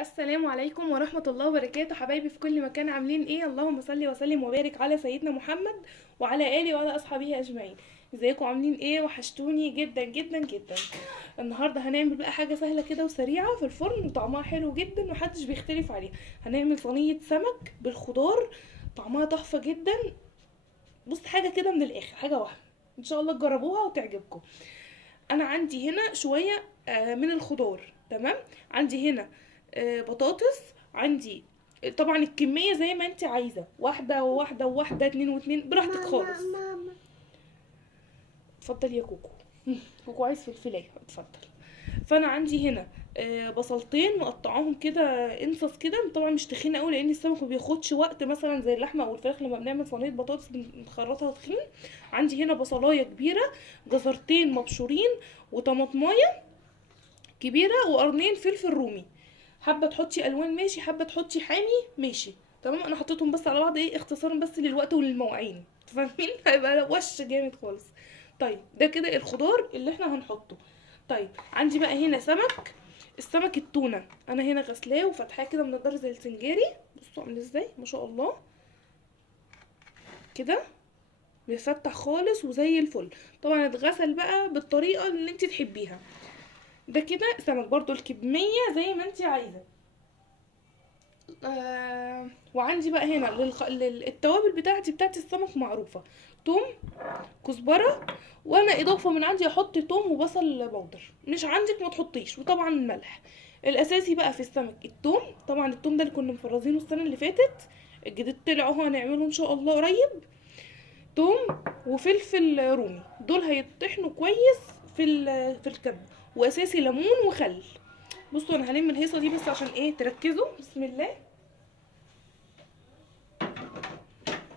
السلام عليكم ورحمة الله وبركاته، حبايبي في كل مكان، عاملين ايه؟ اللهم صل وسلم وبارك على سيدنا محمد وعلى آله وعلى أصحابه أجمعين. ازيكم؟ عاملين ايه؟ وحشتوني جدا جدا جدا. النهارده هنعمل بقى حاجة سهلة كده وسريعة في الفرن وطعمها حلو جدا ومحدش بيختلف عليها. هنعمل صينية سمك بالخضار، طعمها تحفة جدا. بص، حاجة كده من الآخر، حاجة واحدة ان شاء الله تجربوها وتعجبكم. انا عندي هنا شويه من الخضار. تمام. عندي هنا بطاطس. عندي طبعا الكميه زي ما انت عايزه، واحده وواحده وواحده، اتنين واتنين، براحتك خالص. اتفضل يا كوكو. كوكو عايز فلفلايه، اتفضل. فانا عندي هنا بصلتين مقطعاهم كده انصص كده، طبعا مش تخين قوي لان السمك ما بياخدش وقت مثلا زي اللحمه او الفراخ لما بنعمل صينيه بطاطس بنخرطها تخين. عندي هنا بصلايه كبيره، جزرتين مبشورين، وطماطمايه كبيره، وقرنين فلفل رومي. حابه تحطي الوان ماشي، حابه تحطي حامي ماشي. تمام. انا حطيتهم بس على بعض، ايه، اختصارا بس للوقت وللمواعين، فاهمين؟ هيبقى وش جامد خالص. طيب ده كده الخضار اللي احنا هنحطه. طيب عندي بقى هنا سمك. السمك التونه انا هنا غسلاه وفتحاه كده من الدار زي السنجاري. بصوا عامل ازاي، ما شاء الله كده، بيفتح خالص وزي الفل. طبعا اتغسل بقى بالطريقه اللي انت تحبيها. ده كده سمك برضو الكميه زي ما انت عايزه. وعندي بقى هنا التوابل بتاعت السمك معروفه. توم، كزبره، وانا اضافه من عندي احط توم وبصل بودر، مش عندك ما تحطيش، وطبعا الملح. الاساسي بقى في السمك التوم. طبعا التوم ده اللي كنا مفرزينه السنه اللي فاتت، الجديد طلع اهو، هنعمله ان شاء الله قريب. توم وفلفل رومي، دول هيطحنوا كويس في الكبه. واساسي ليمون وخل. بصوا انا هلم الهيصه دي بس عشان ايه تركزوا. بسم الله.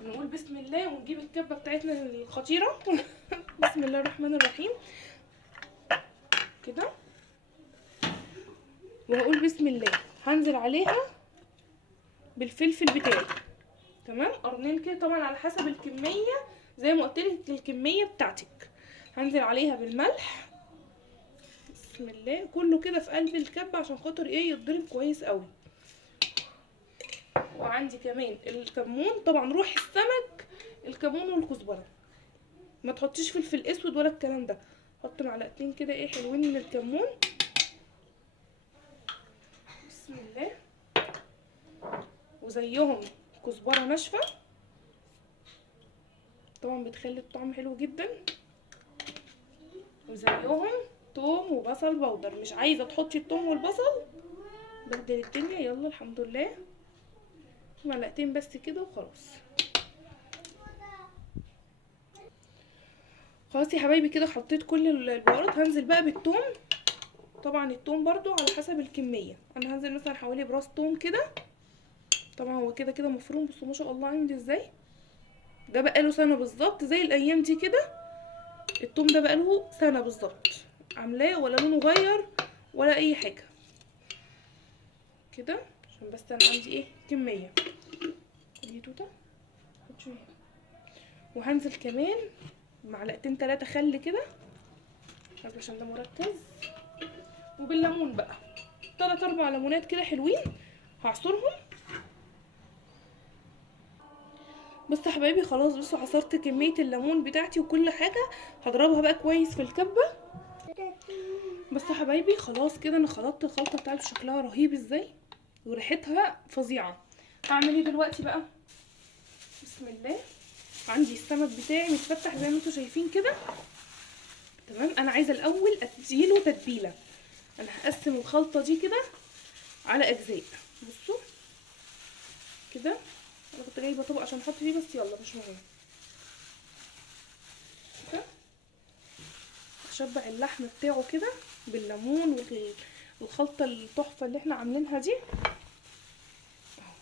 نقول بسم الله ونجيب الكبه بتاعتنا الخطيره. بسم الله الرحمن الرحيم كده. وهقول بسم الله. هنزل عليها بالفلفل بتاعي. تمام، قرنين كده طبعا على حسب الكميه، زي ما قلت لك الكميه بتاعتك. هنزل عليها بالملح. بسم الله، كله كده في قلب الكبه عشان خاطر ايه يتضرب كويس قوي. وعندي كمان الكمون، طبعا روح السمك الكمون والكزبره. ما تحطيش فلفل اسود ولا الكلام ده. حط معلقتين كده ايه حلوين من الكمون. بسم الله. وزيهم كزبره ناشفه، طبعا بتخلي الطعم حلو جدا. وزيهم توم وبصل بودر، مش عايزه تحطي التوم والبصل بهدل الدنيا. يلا الحمد لله، معلقتين بس كده وخلاص. خلاص يا حبايبي كده حطيت كل البهارات. هنزل بقى بالثوم. طبعا الثوم برضو على حسب الكميه، انا هنزل مثلا حوالي براس ثوم كده. طبعا هو كده كده مفروم، بصوا ما شاء الله عندي ازاي. ده بقاله سنه بالظبط زي الايام دي كده. الثوم ده بقاله سنه بالظبط عاملاه، ولا لونه غير ولا اي حاجه كده. عشان بس انا عندي ايه كميه. دي توته، حط شويه. وهنزل كمان معلقتين 3 خل كده عشان ده مركز. وبالليمون بقى 3 4 ليمونات كده حلوين، هعصرهم. بصوا يا حبايبي خلاص، بصوا عصرت كميه الليمون بتاعتي وكل حاجه. هضربها بقى كويس في الكبه. بصوا يا حبايبي خلاص كده انا خلطت الخلطه بتاعتي، شكلها رهيب ازاي وريحتها فظيعه. هعمل ايه دلوقتي بقى؟ بسم الله. عندي السمك بتاعي متفتح زي ما انتم شايفين كده. تمام. انا عايزه الاول اديله تتبيله. انا هقسم الخلطه دي كده على اجزاء. بصوا كده، انا كنت جايبه طبق عشان احط فيه بس يلا مش مهم. كده اشبع اللحم بتاعه كده بالليمون والخلطه التحفه اللي احنا عاملينها دي اهو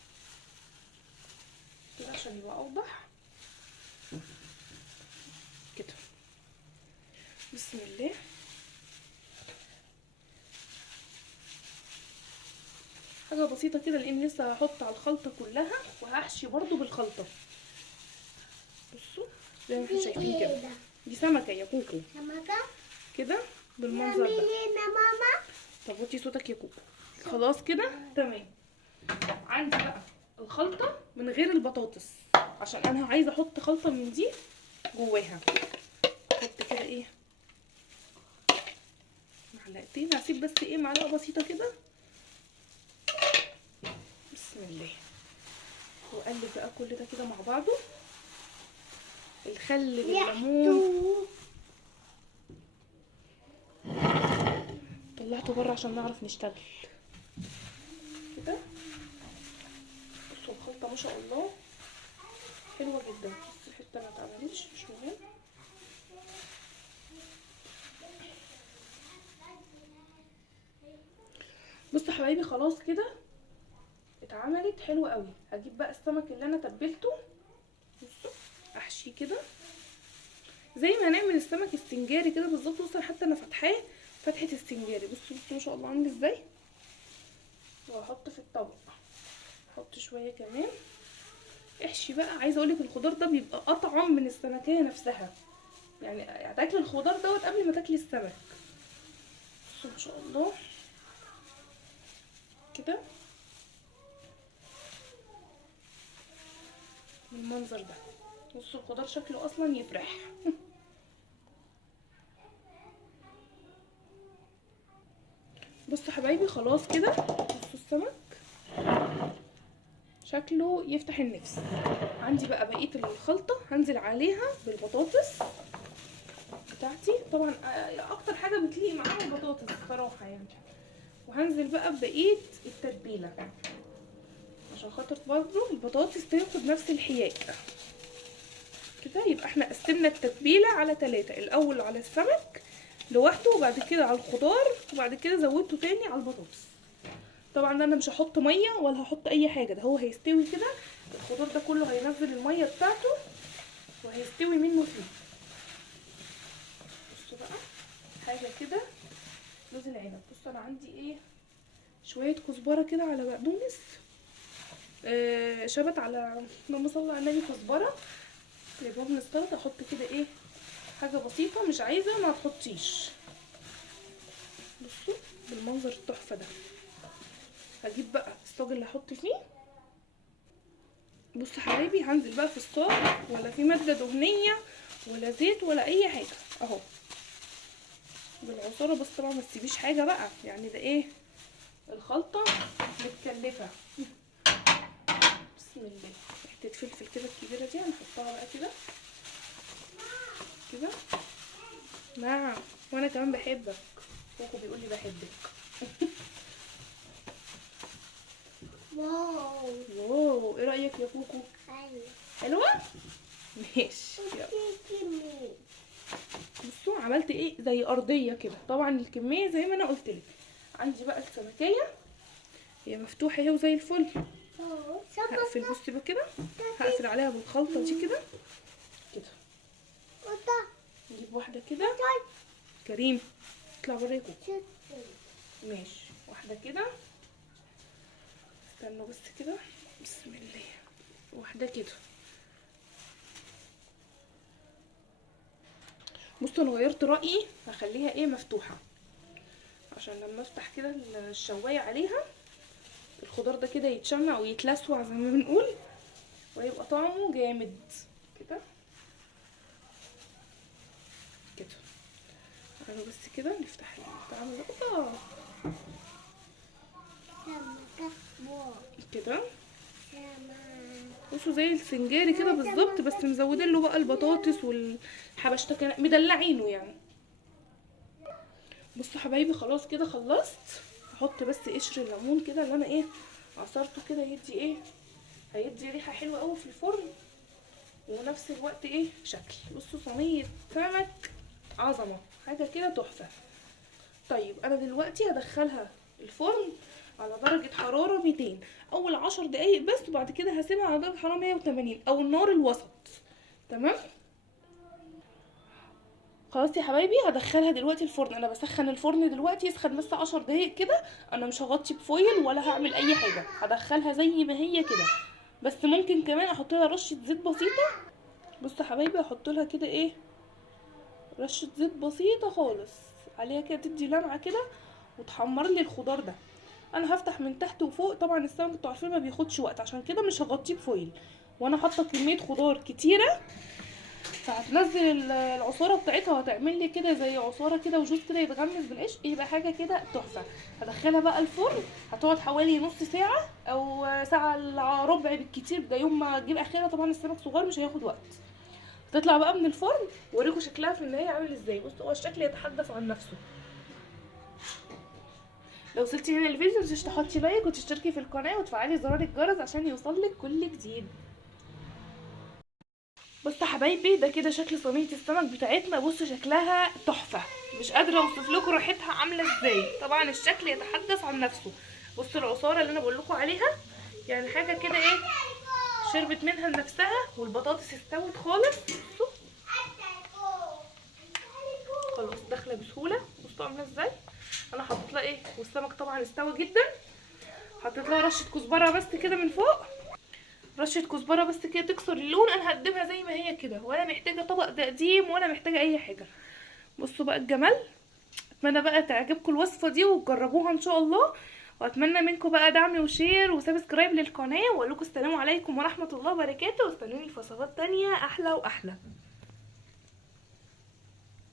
كده عشان يبقى اوضح كده. بسم الله. حاجه بسيطه كده لان لسه هحط على الخلطه كلها وهحشي برضو بالخلطه. بصوا زي ما انتم شايفين كده، دي سمكه يا كوكو. سمكة كده بالمنظر ده. ماما. طب وطي صوتك يا كوكو. خلاص كده تمام. عندي بقى الخلطه من غير البطاطس، عشان انا عايزه احط خلطه من دي جواها. احط كده ايه معلقتين، هسيب بس ايه معلقه بسيطه كده. بسم الله. واقلب بقى كل ده كده مع بعضه، الخل بالليمون. طلعته بره عشان نعرف نشتغل كده. بصوا الخلطه ما شاء الله حلوه جدا. بس الحته ما اتعملتش مش مهم. بصوا حبايبي خلاص كده اتعملت حلوه قوي. هجيب بقى السمك اللي انا تبلته، بصوا احشيه كده زي ما هنعمل السمك السنجاري كده بالظبط. بصوا حتى انا فاتحاه فتحه السنجاري. بصوا ما شاء الله عامل ازاي. وهحط في الطبق، احط شويه كمان. احشي بقى. عايزه اقولك الخضار ده بيبقى اطعم من السمكيه نفسها، يعني هتاكلي الخضار دوت قبل ما تاكلي السمك. بصوا ما شاء الله كده بالمنظر ده. بصوا الخضار شكله اصلا يفرح. بصوا حبايبي خلاص كده. بصوا السمك شكله يفتح النفس. عندي بقى بقيه الخلطه هنزل عليها بالبطاطس بتاعتي. طبعا اكتر حاجه بتليق معاها البطاطس بصراحه يعني. وهنزل بقى ببقيه التتبيله عشان خاطر برضه البطاطس تاخد نفس الحياء كده. يبقى احنا قسمنا التتبيله على 3، الاول على السمك لوحده، وبعد كده على الخضار، وبعد كده زودته تاني على البطاطس. طبعا انا مش هحط ميه ولا هحط اي حاجه، ده هو هيستوي كده. الخضار ده كله هينزل الميه بتاعته وهيستوي منه فيه. بصوا بقى حاجه كده لوز العنب. بصوا انا عندي ايه شويه كزبره كده على بقدونس، شبت على اللهم صل على النبي كزبره جايبهم من السلطه. احط كده ايه حاجه بسيطه، مش عايزه ما تحطيش. بصوا بالمنظر التحفه ده. هجيب بقى الصاج اللي هحط فيه. بصوا حبايبي هنزل بقى في الصاج، ولا في ماده دهنيه ولا زيت ولا اي حاجه، اهو بالعصاره بس. طبعا ما تسيبيش حاجه بقى، يعني ده ايه الخلطه متكلفه. بسم الله. حته فلفل كده الكبيره دي هنحطها بقى كده كده. نعم وانا كمان بحبك. كوكو بيقول لي بحبك. واو واو ايه رايك يا كوكو؟ حلوه ماشي. بصوا عملت ايه زي ارضيه كده. طبعا الكميه زي ما انا قلت لك. عندي بقى السمكيه هي مفتوحه اهي وزي الفل. هقفل بصي بقى كده، هقفل عليها بالخلطه دي كده كده. نجيب واحده كده. كريم اطلع بره يا كوكو. ماشي واحده كده. استنوا بس كده. بسم الله. واحده كده. بصوا انا غيرت رايي، هخليها ايه مفتوحه عشان لما افتح كده الشوايه عليها الخضار ده كده يتشمع ويتلسوع زي ما بنقول، ويبقى طعمه جامد كده كده. تعالوا بس كده نفتح البتاع كده. بصوا زي السنجاري كده بالظبط، بس مزودين له بقى البطاطس والحبشتكنه مدلعينه يعني. بصوا حبايبي خلاص كده خلصت. هحط بس قشر الليمون كده اللي انا ايه عصرته كده، يدي ايه هيدي ريحه حلوه قوي في الفرن ونفس الوقت ايه شكل. بصوا صينيه سمك عظمه حاجه كده تحفه. طيب انا دلوقتي هدخلها الفرن على درجه حراره 200 اول 10 دقايق بس، وبعد كده هسيبها على درجه حراره 180 او النار الوسط. تمام خلاص يا حبايبي هدخلها دلوقتي الفرن. انا بسخن الفرن دلوقتي يسخن بس 10 دقايق كده. انا مش هغطي بفويل ولا هعمل اي حاجه، هدخلها زي ما هي كده. بس ممكن كمان احط لها رشه زيت بسيطه. بصوا يا حبايبي احط لها كده ايه رشه زيت بسيطه خالص عليها كده، تدي لمعه كده وتحمر لي الخضار ده. انا هفتح من تحت وفوق. طبعا السمك انتوا عارفين ما بياخدش وقت، عشان كده مش هغطيه بفويل، وانا حاطه كميه خضار كتيره، فهتنزل العصاره بتاعتها وهتعمل لي كده زي عصاره كده وجوز كده يتغمس بالعيش، يبقى حاجه كده تحفه. هدخلها بقى الفرن، هتقعد حوالي نص ساعه او ساعه الا ربع بالكتير، ده يوم ما تجيب اخرها. طبعا السمك صغير مش هياخد وقت. تطلع بقى من الفرن واوريكم شكلها في النهايه عامل ازاي. بصوا هو الشكل يتحدث عن نفسه. لو وصلتي هنا الفيديو متنسيش تحطي لايك وتشتركي في القناه وتفعلي زرار الجرس عشان يوصلك كل جديد. بصوا يا حبايبي، ده كده شكل صينيه السمك بتاعتنا. بصوا شكلها تحفه، مش قادره اوصف لكم ريحتها عامله ازاي. طبعا الشكل يتحدث عن نفسه. بصوا العصاره اللي انا بقول لكم عليها، يعني حاجه كده ايه، شربت منها لنفسها. والبطاطس استوت خالص. بصوا خلاص داخله بسهوله. بصوا عامله ازاي. انا حطيت لها ايه، والسمك طبعا استوى جدا. حطيت لها رشه كزبره بس كده من فوق، رشه كزبره بس كده تكسر اللون. انا هقدمها زي ما هي كده، ولا محتاجه طبق تقديم ولا محتاجه اي حاجه. بصوا بقى الجمال. اتمنى بقى تعجبكم الوصفه دي وتجربوها ان شاء الله، واتمنى منكم بقى دعم وشير وسبسكرايب للقناه. واقول لكم السلام عليكم ورحمه الله وبركاته، واستنوني في وصفات تانية احلى واحلى.